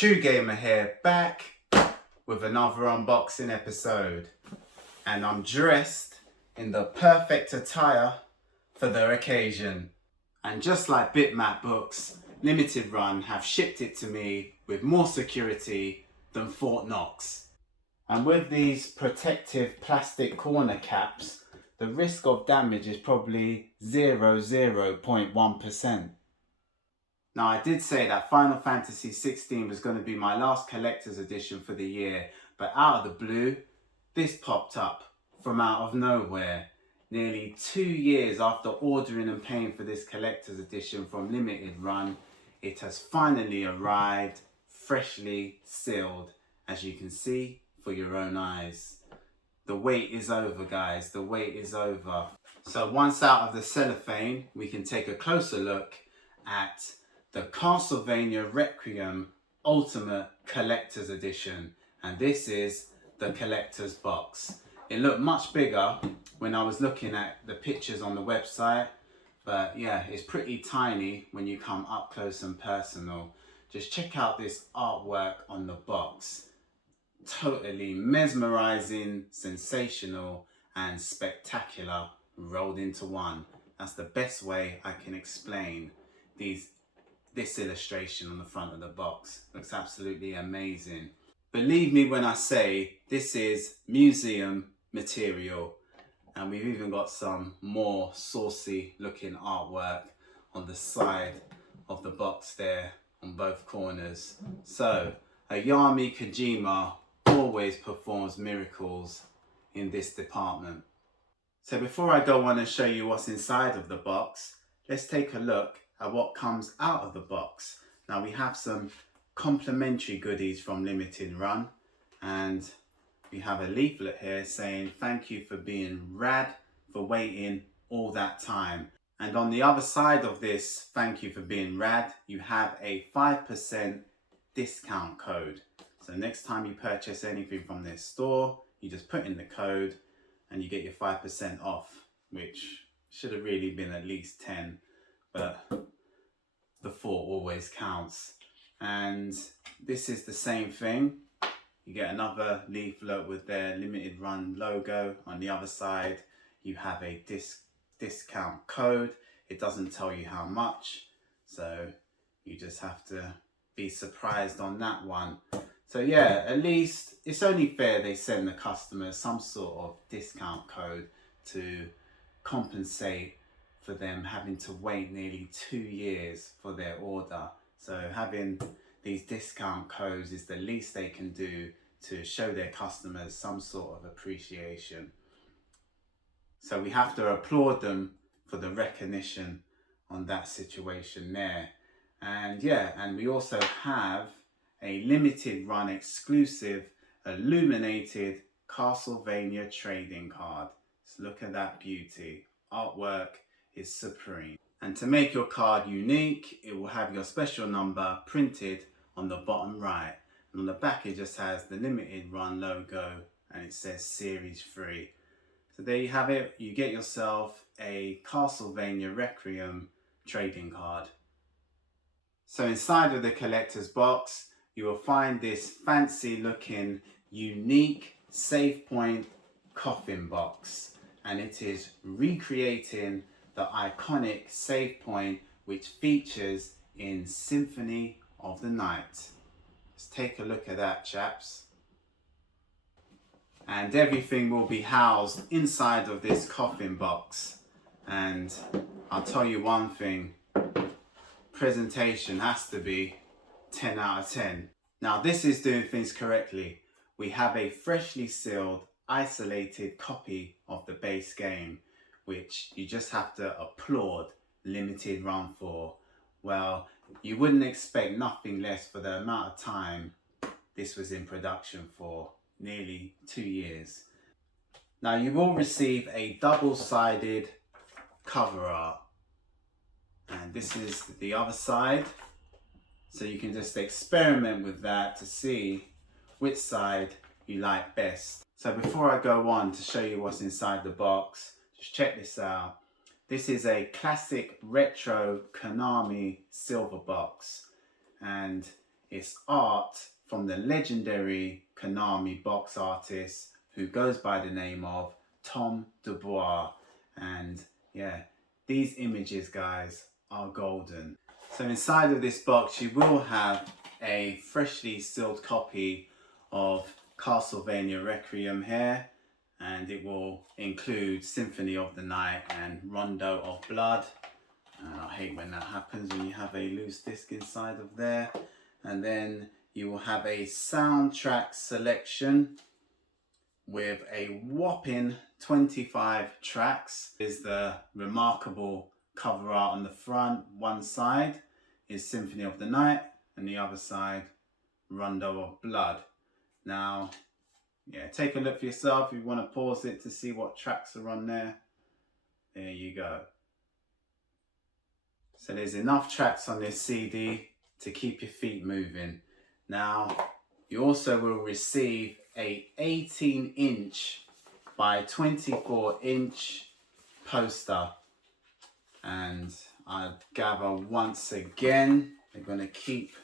True Gamer here, back with another unboxing episode, and I'm dressed in the perfect attire for the occasion. And just like Bitmap Books, Limited Run have shipped it to me with more security than Fort Knox. And with these protective plastic corner caps, the risk of damage is probably 0.1%. Now, I did say that Final Fantasy 16 was going to be my last collector's edition for the year, but out of the blue, this popped up from out of nowhere. Nearly 2 years after ordering and paying for this collector's edition from Limited Run, it has finally arrived, freshly sealed, as you can see for your own eyes. The wait is over, guys, the wait is over. So once out of the cellophane, we can take a closer look at the Castlevania Requiem Ultimate Collector's Edition, and this is the collector's box. It looked much bigger when I was looking at the pictures on the website, but yeah, it's pretty tiny when you come up close and personal. Just check out this artwork on the box. Totally mesmerizing, sensational, and spectacular rolled into one. That's the best way I can explain this illustration on the front of the box. Looks absolutely amazing. Believe me when I say this is museum material, and we've even got some more saucy looking artwork on the side of the box there on both corners. So Ayami Kojima always performs miracles in this department. So before I go on and show you what's inside of the box, let's take a look at what comes out of the box. Now, we have some complimentary goodies from Limited Run, and we have a leaflet here saying thank you for being rad, for waiting all that time. And on the other side of this thank you for being rad, you have a 5% discount code. So next time you purchase anything from this store, you just put in the code and you get your 5% off, which should have really been at least 10, but the 4 always counts. And this is the same thing. You get another leaflet with their Limited Run logo. On the other side, you have a discount code. It doesn't tell you how much, so you just have to be surprised on that one. So yeah, at least it's only fair they send the customers some sort of discount code to compensate for them having to wait nearly 2 years for their order. So having these discount codes is the least they can do to show their customers some sort of appreciation. So we have to applaud them for the recognition on that situation there. And yeah, and we also have a Limited Run exclusive illuminated Castlevania trading card. So look at that beauty. Artwork is supreme. And to make your card unique, it will have your special number printed on the bottom right. And on the back it just has the Limited Run logo and it says Series 3. So there you have it. You get yourself a Castlevania Requiem trading card. So inside of the collector's box, you will find this fancy looking, unique Save Point coffin box. And it is recreating the iconic save point which features in Symphony of the Night. Let's take a look at that, chaps. And everything will be housed inside of this coffin box. And I'll tell you one thing, presentation has to be 10 out of 10. Now this is doing things correctly. We have a freshly sealed, isolated copy of the base game, which you just have to applaud Limited Run for. Well, you wouldn't expect nothing less for the amount of time this was in production for, nearly 2 years. Now you will receive a double-sided cover art, and this is the other side, so you can just experiment with that to see which side you like best. So before I go on to show you what's inside the box, just check this out. This is a classic retro Konami silver box, and It's art from the legendary Konami box artist who goes by the name of Tom Dubois. And yeah, these images, guys, are golden. So inside of this box, you will have a freshly sealed copy of Castlevania Requiem here, and it will include Symphony of the Night and Rondo of Blood. And I hate when that happens, when you have a loose disc inside of there. And then you will have a soundtrack selection with a whopping 25 tracks. Is the remarkable cover art on the front. One side is Symphony of the Night and the other side Rondo of Blood. Now, yeah, take a look for yourself if you want to pause it to see what tracks are on there. There you go. So there's enough tracks on this CD to keep your feet moving. Now, you also will receive a 18-inch by 24-inch poster. And I gather once again, they're going to keep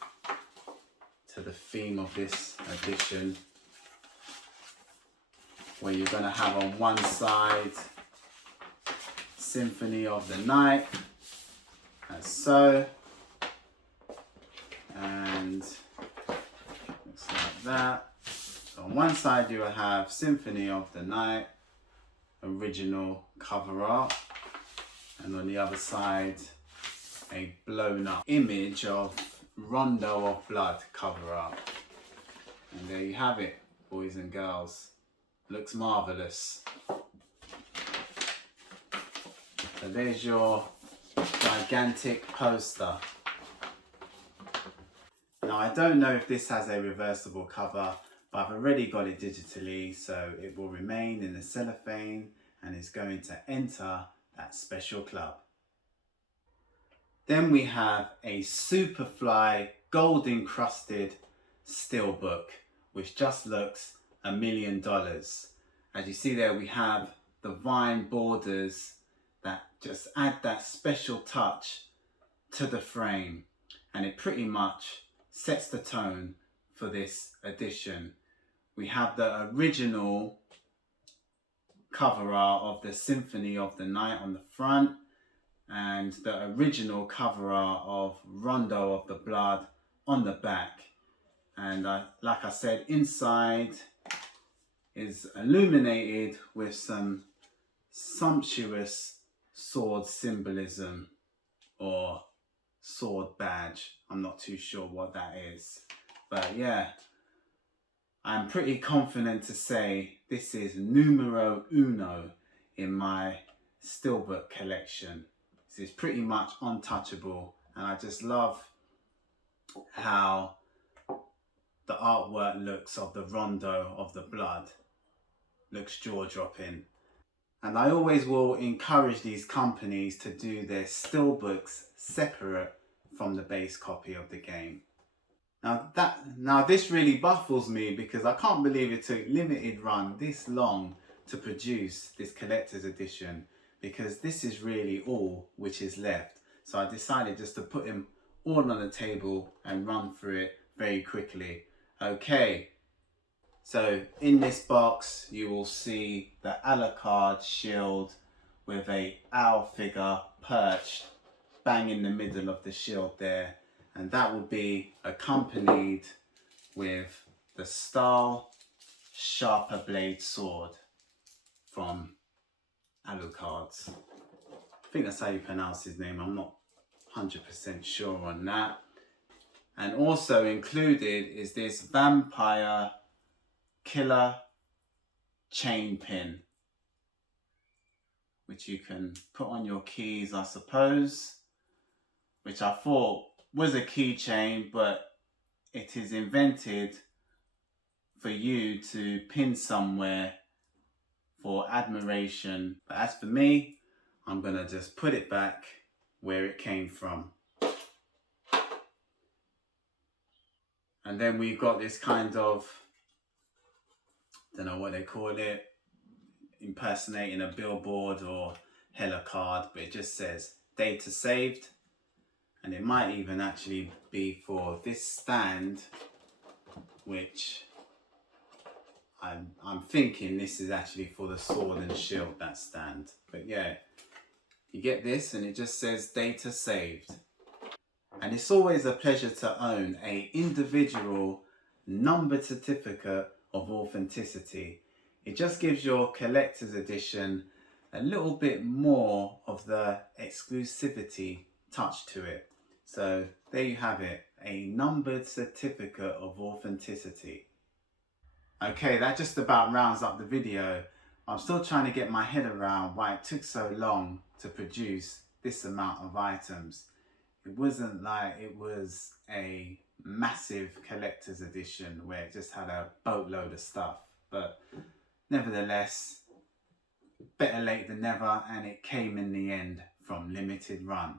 to the theme of this edition, where you're going to have on one side Symphony of the Night, as so, and looks like that. So on one side you will have Symphony of the Night original cover art, and on the other side a blown up image of Rondo of Blood cover art. And there you have it, boys and girls. Looks marvellous. So there's your gigantic poster. Now I don't know if this has a reversible cover, but I've already got it digitally, so it will remain in the cellophane and is going to enter that special club. Then we have a Superfly gold encrusted Stillbook, which just looks $1 million. As you see there, we have the vine borders that just add that special touch to the frame, and it pretty much sets the tone for this edition. We have the original cover art of the Symphony of the Night on the front, and the original cover art of Rondo of the Blood on the back. And like I said, inside is illuminated with some sumptuous sword symbolism or sword badge. I'm not too sure what that is, but yeah, I'm pretty confident to say this is numero uno in my Stillbook collection. This is pretty much untouchable, and I just love how the artwork looks of the Rondo of the Blood. Looks jaw-dropping. And I always will encourage these companies to do their Stillbooks separate from the base copy of the game. Now this really baffles me, because I can't believe it took limited run this long to produce this collector's edition, because this is really all which is left. So I decided just to put them all on the table and run through it very quickly. Okay, so in this box you will see the Alucard shield with a owl figure perched bang in the middle of the shield there, and that will be accompanied with the Stahl Sharper Blade sword from Alucard's. I think that's how you pronounce his name, I'm not 100% sure on that. And also included is this Vampire Killer chain pin, which you can put on your keys, I suppose, which I thought was a keychain, but it is invented for you to pin somewhere for admiration. But as for me, I'm gonna just put it back where it came from. And then we've got this kind of, don't know what they call it, impersonating a billboard or helicard, but it just says data saved. And it might even actually be for this stand, which I'm thinking this is actually for the sword and shield, that stand. But yeah, you get this and it just says data saved. And it's always a pleasure to own a individual numbered certificate of authenticity. It just gives your collector's edition a little bit more of the exclusivity touch to it. So there you have it, a numbered certificate of authenticity. Okay, that just about rounds up the video. I'm still trying to get my head around why it took so long to produce this amount of items. It wasn't like it was a massive collector's edition where it just had a boatload of stuff, but nevertheless, better late than never, and it came in the end from limited run.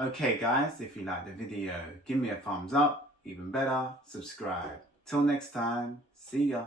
Okay guys, if you liked the video, give me a thumbs up, even better, subscribe. Till next time, see ya.